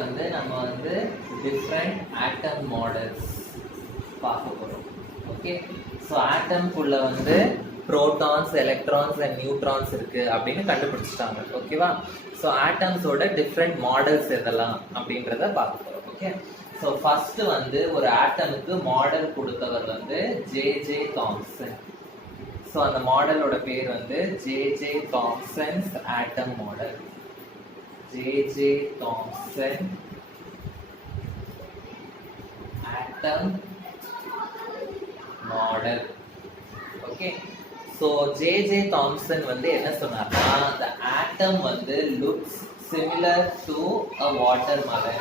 வந்து நம்ம வந்து டிஃப்ரெண்ட் ஆட்டம் மாடல்ஸ் பார்க்க போகிறோம். ஓகே, ஸோ ஆட்டம்குள்ள வந்து ப்ரோட்டான்ஸ், எலக்ட்ரான்ஸ் அண்ட் நியூட்ரான்ஸ் இருக்கு அப்படின்னு கண்டுபிடிச்சிட்டாங்க. ஓகேவா? ஸோ ஆட்டம்ஸோட டிஃப்ரெண்ட் மாடல்ஸ் எதெல்லாம் அப்படின்றத பார்க்க போகிறோம். ஓகே, ஸோ ஃபர்ஸ்ட் வந்து ஒரு ஆட்டமுக்கு மாடல் கொடுத்தவர் வந்து ஜே தாம்சன். ஸோ அந்த மாடலோட பேர் வந்து J Thomson's atom model. J Thomson atom model. Okay, so J Thomson வந்து என்ன சொன்னார்னா, the atom வந்து looks similar to a watermelon.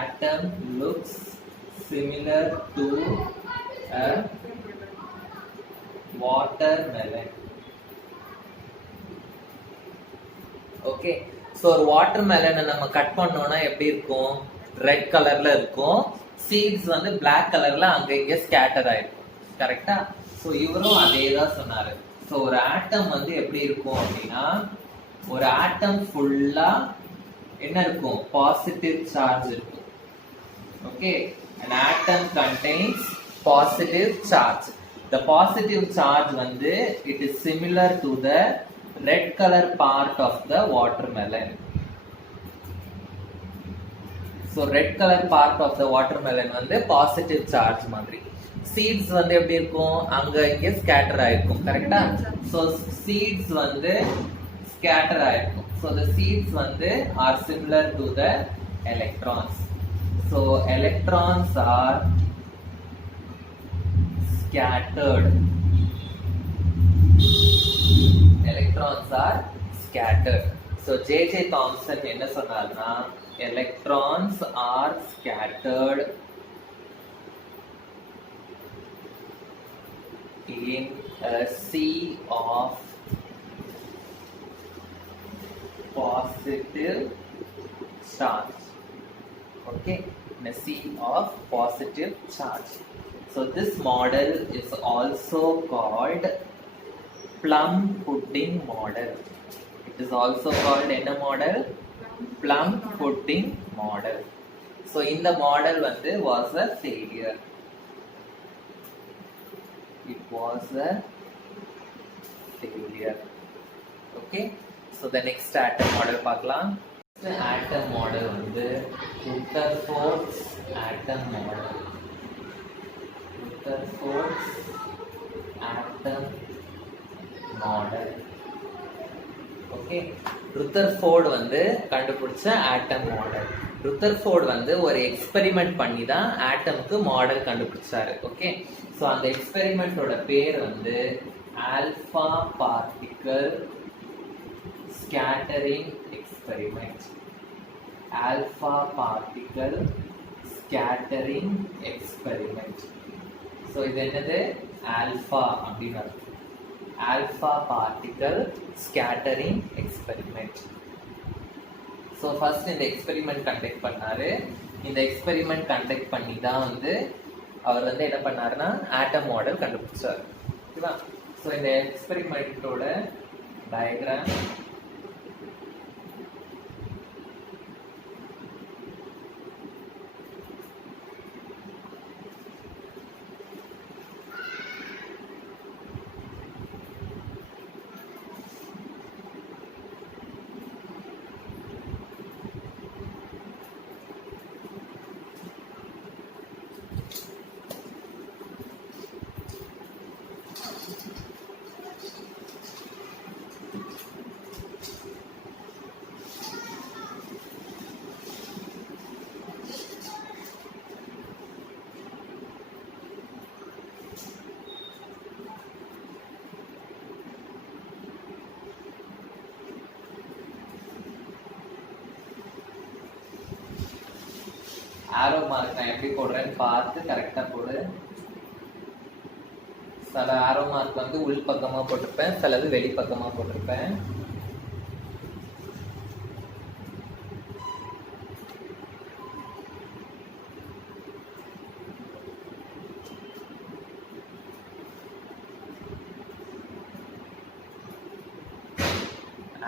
Atom looks similar to a watermelon. Okay, so ஒரு வாட்டர்மெலனை நம்ம கட் பண்ணோம்னா எப்படி இருக்கும்? ரெட் கலர்ல இருக்கும். சீட்ஸ் வந்து பிளாக் கலர்ல அங்க இங்க ஸ்கேட்டர் ஆயிருக்கும். கரெக்டா? ஸோ இவரும் அதே தான் சொன்னாரு. ஸோ ஒரு ஆட்டம் வந்து எப்படி இருக்கும் அப்படின்னா, ஒரு ஆட்டம் ஃபுல்லா என்ன இருக்கும்? பாசிட்டிவ் சார்ஜ் இருக்கும். Okay, an atom contains positive charge. The positive charge வந்து it is similar to the red color part of the watermelon. So red color part of the watermelon வந்து positive charge மாதிரி. சீட்ஸ் வந்து எப்படி இருக்கும்? அங்க இங்க ஸ்கேட்டர் ஆயிருக்கும். கரெக்டா? ஸோ சீட்ஸ் வந்து ஸ்கேட்டர் ஆயிருக்கும். ஸோ the seeds வந்து are similar to the electrons. So electrons are scattered. Electrons are scattered. So J Thomson என்ன சொன்னார்னா, electrons are scattered in a sea of positive charge. Okay, in a sea of positive charge. So this model is also called plum pudding model. It is also called என்ன model? Plum pudding model. So in the model வந்து was a failure. It was a failure. Okay, so the next atom model பார்க்கலாம். Atom model வந்து Rutherford's atom model. Rutherford's atom model. Okay, ருத்தர்ஃபோர்ட் வந்து கண்டுபிடிச்ச atom model. ருத்தர்ஃபோர்ட் வந்து ஒரு எக்ஸ்பெரிமெண்ட் பண்ணி தான் ஆட்டம்க்கு மாடல் கண்டுபிடிச்சாரு. ஓகே, ஸோ அந்த எக்ஸ்பெரிமெண்டோட பேர் வந்து alpha particle scattering experiment. Alpha particle scattering experiment. So இது என்னது? ஆல்பா அப்படின்னு அர்த்தம். Alpha particle scattering experiment. So first இந்த எக்ஸ்பெரிமெண்ட் கண்டக்ட் பண்ணாரு. இந்த எக்ஸ்பெரிமெண்ட் கண்டக்ட் பண்ணி தான் வந்து அவர் வந்து என்ன பண்ணாருன்னா ஆட்டம் மாடல் கண்டுபிடிச்சார். ஓகேவா? ஸோ இந்த எக்ஸ்பெரிமெண்ட்டோட டயக்ராம் ஆரோ மார்க் நான் எப்படி போடுறேன்னு பார்த்து கரெக்டா போடு. சில ஆரோ மார்க் வந்து உள் பக்கமா போட்டிருப்பேன், சிலது வெளி பக்கமா போட்டிருப்பேன்.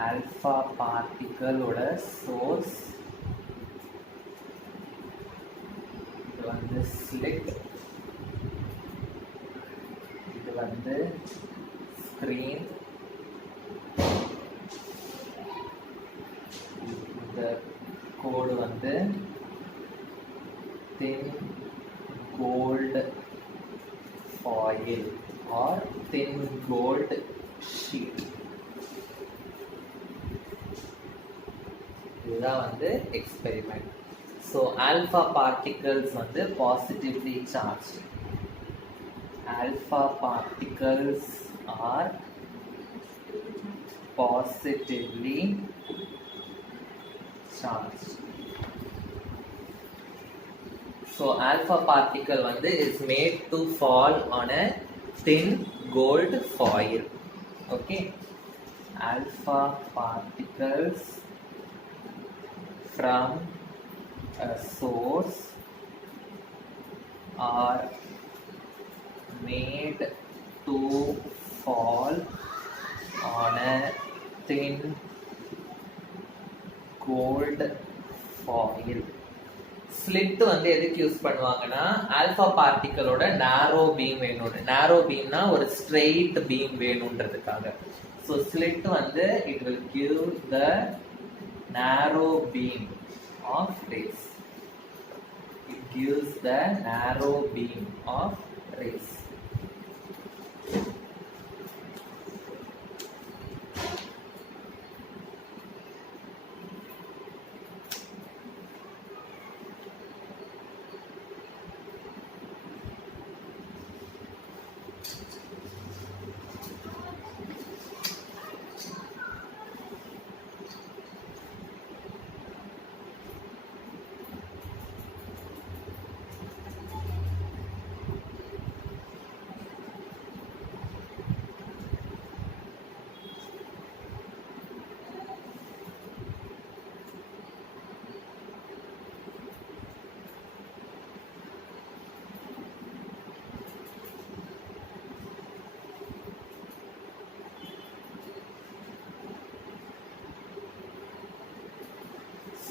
ஆல்பா பார்ட்டிகளோட சோர்ஸ் இது வந்து ஸ்லிட், இது வந்து ஸ்கிரீன், இந்த கோடு வந்து thin gold foil or thin gold sheet. இதுதான் வந்து எக்ஸ்பெரிமெண்ட். ஸோ ஆல்ஃபா பார்ட்டிகல்ஸ் வந்து positively charge. Alpha particles R positively charge. So alpha particle வந்து is made to fall on a thin gold foil. Okay, alpha particles from a source are made to fall on a thin gold foil. Slit வந்து எதுக்கு யூஸ் பண்ணுவாங்கன்னா ஆல்பா பார்ட்டிகளோட நேரோ பீம் வேணும். Narrow பீம்னா ஒரு straight beam வேணும்ன்றதுக்காக. ஸோ ஸ்லிட் வந்து it will give the narrow beam of rays. It gives the narrow beam of race.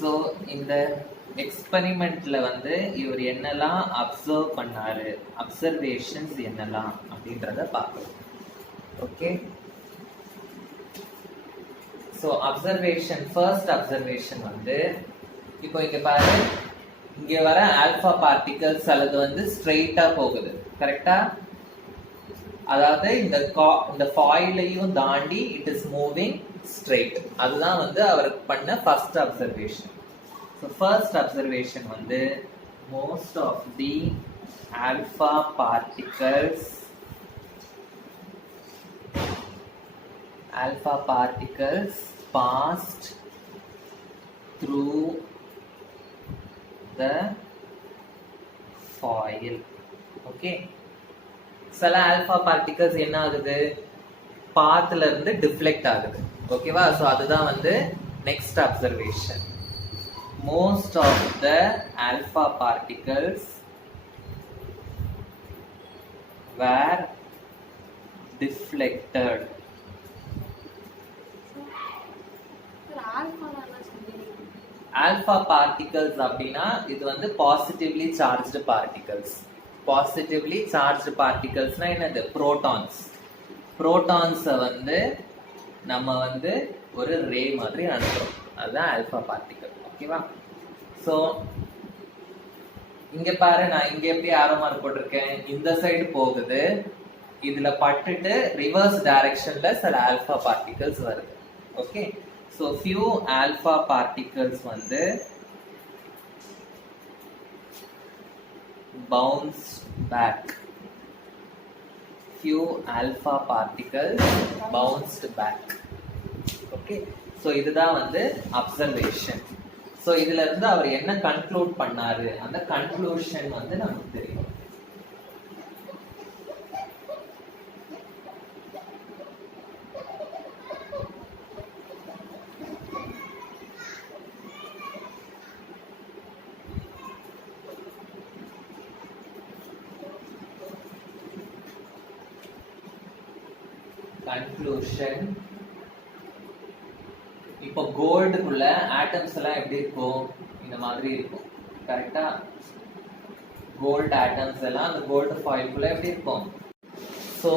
So இந்த எக்ஸ்பெரிமெண்ட்ல வந்து இவர் என்னெல்லாம் அப்சர்வ் பண்ணாரு, அப்சர்வேஷன்ஸ் என்னெல்லாம் அப்படின்றத பார்க்கணும். Okay, so observation, first observation வந்து இப்போ இங்க பாரு, இங்க வர ஆல்பா பார்ட்டிகல்ஸ் அல்லது வந்து ஸ்ட்ரெயிட்டா போகுது. கரெக்டா? அதாவது இந்த ஃபாயிலையும் தாண்டி இட் இஸ் மூவிங் ஸ்ட்ரெயிட். அதுதான் வந்து அவர் பண்ண first observation. So first observation வந்து most of the alpha particles passed through the foil. Okay, சில ஆல்பா பார்ட்டிகல்ஸ் என்ன ஆகுது, பாத்ல இருந்து டிஃப்ளெக்ட் ஆகுது. ஓகேவா? ஸோ அதுதான் வந்து next observation. Most of the alpha particles were deflected. Alpha particles அப்படின்னா இது வந்து positively charged particles. Positively charged பார்ட்டிகல்ஸ்னா என்னது? புரோட்டான்ஸ். புரோட்டான்ஸை வந்து நம்ம வந்து ஒரு ரே மாதிரி அனுப்புறோம். அதுதான் ஆல்பா பார்ட்டிகல். ஓகேவா? ஸோ இங்க பாரு, நான் இங்க எப்படி ஆரோ மார்க் போட்டிருக்கேன், இந்த சைடு போகுது, இதுல பட்டுட்டு ரிவர்ஸ் டைரக்ஷன்ல சில ஆல்பா பார்ட்டிகல்ஸ் வருது. Okay, so few alpha particles வந்து bounce back. Few alpha particles bounced back. Okay, so இதுதான் வந்து observation. So இதுல இருந்து அவர் என்ன கன்க்ளூட் பண்ணாரு, அந்த கன்க்ளூஷன் வந்து நமக்கு தெரியும். Conclusion: கோல்டுக்குள்ள ஆட்டம்ஸ் எல்லாம் எப்படி இருக்கும், இந்த மாதிரி இருக்கும். கரெக்டா? கோல்டு ஆட்டம்ஸ் எல்லாம் அந்த கோல்டு ஃபாயிலுக்குள்ள எப்படி இருக்கும். ஸோ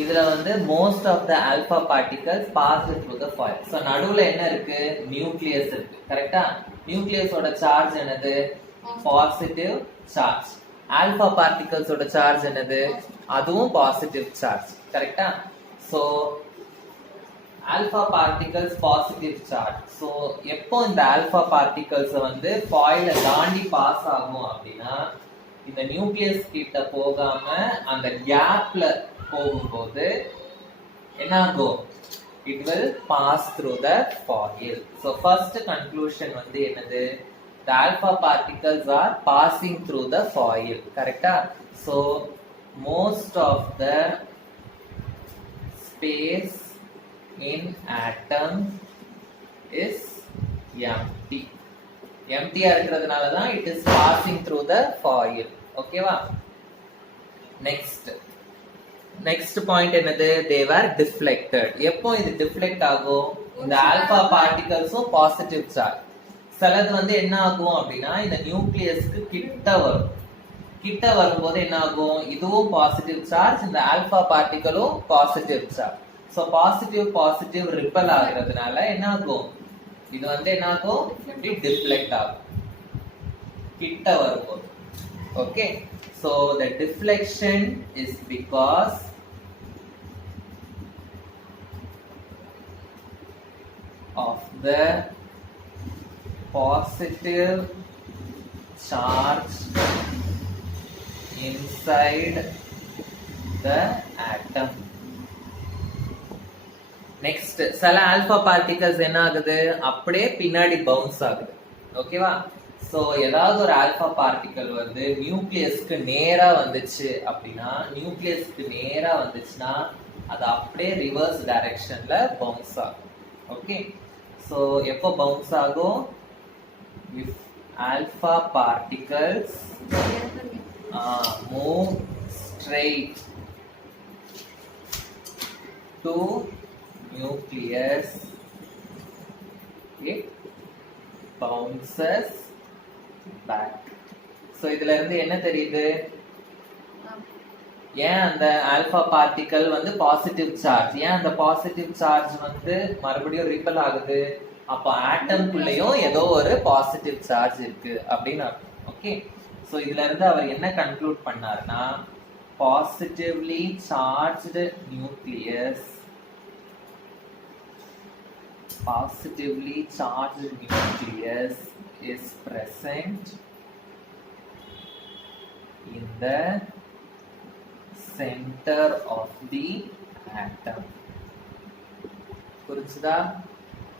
இதுல வந்து most of the alpha particles pass through the foil. So நடுவுல என்ன இருக்கு, நியூக்ளியஸ் இருக்கு. கரெக்டா? நியூக்ளியஸோட சார்ஜ் என்னது, பாசிட்டிவ் சார்ஜ். ஆல்பா பார்ட்டிகல்ஸோட சார்ஜ் என்னது, அதுவும் பாசிட்டிவ் சார்ஜ். கரெக்டா? So alpha particles positive charge. So எப்போ இந்த ஆல்பா பார்ட்டிகல்ஸ் வந்து ஃபாயிலை தாண்டி பாஸ் ஆகும் அப்படின்னா, இந்த நியூக்ளியஸ் கிட்ட போகாம அந்த கேப்ல போகும்போது என்ன ஆகும், it will pass through the foil. So first conclusion வந்து என்னது, the alpha particles are passing through the foil. Correcta? So most of the space in atom is empty. Empty ஆ இருக்கிறதுனால தான் it is passing through the foil. ஓகேவா? next point என்னது, they were deflected. எப்போ இது deflect ஆகும், இந்த alpha particlesம் positive charge. சிலது வந்து என்ன ஆகும் அப்படின்னா, இந்த நியூக்ளியஸ்க்கு கிட்ட வரும். கிட்ட வரும்போது என்ன ஆகும், இதுவும் பாசிட்டிவ் சார்ஜ், இந்த ஆல்பா பார்ட்டிகலும் positive charge. So positive repel ஆகுறதுனால என்ன ஆகும், இது வந்து என்ன ஆகும், இப்படி டிஃப்ளெக்ட் ஆகும் கிட்ட வரும்போது. Okay, so the deflection is because of the positive charge inside the atom. Next, சில ஆல்பா பார்ட்டிகல்ஸ் என்ன ஆகுது, அப்படியே பின்னாடி பவுன்ஸ் ஆகுது. ஓகேவா? சோ ஏதாவது ஒரு ஆல்பா பார்ட்டிகல் வந்து நியூக்ளியஸ்க்கு நேரா வந்துச்சு அப்படின்னா, அது அப்படியே ரிவர்ஸ் டைரக்ஷன்ல பவுன்ஸ் ஆகும். ஓகே, சோ எப்போ பவுன்ஸ் ஆகும், if alpha particles move straight to nucleus, it bounces back. So இதுல இருந்து என்ன தெரியுது, ஏன் அந்த ஆல்பா பார்ட்டிகல் வந்து பாசிட்டிவ் சார்ஜ், ஏன் அந்த பாசிட்டிவ் சார்ஜ் வந்து மறுபடியும் ரிப்பல் ஆகுது, அப்ப ஆட்டம்குள்ளேயும் ஏதோ ஒரு பாசிட்டிவ் சார்ஜ் இருக்கு அப்படின்னு அர்த்தம். ஓகே, சோ இதுல இருந்து அவர் என்ன கன்க்ளூட் பண்ணாருன்னா, positively charged nucleus is present in the center of the atom. புரிஞ்சுதா?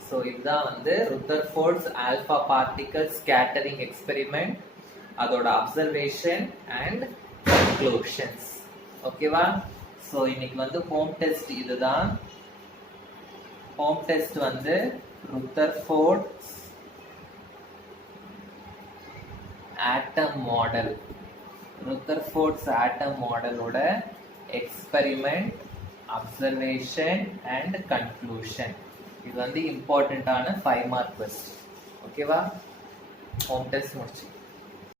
ஸோ இதுதான் வந்து Rutherford's alpha particle scattering experiment, அதோட அப்சர்வேஷன் அண்ட் கன்க்ளூஷன்ஸ். ஓகேவா? ஸோ இன்னைக்கு வந்து ஹோம் டெஸ்ட் இதுதான். ஹோம் டெஸ்ட் வந்து Rutherford's atom model, Rutherford's atom மாடலோட எக்ஸ்பெரிமெண்ட், அப்சர்வேஷன் அண்ட் கன்க்ளூஷன். இது வந்து இம்பார்ட்டன்டான 5 மார்க் கொஸ்டின். ஓகேவா? ஹோம் டெஸ்ட் முடிச்சு.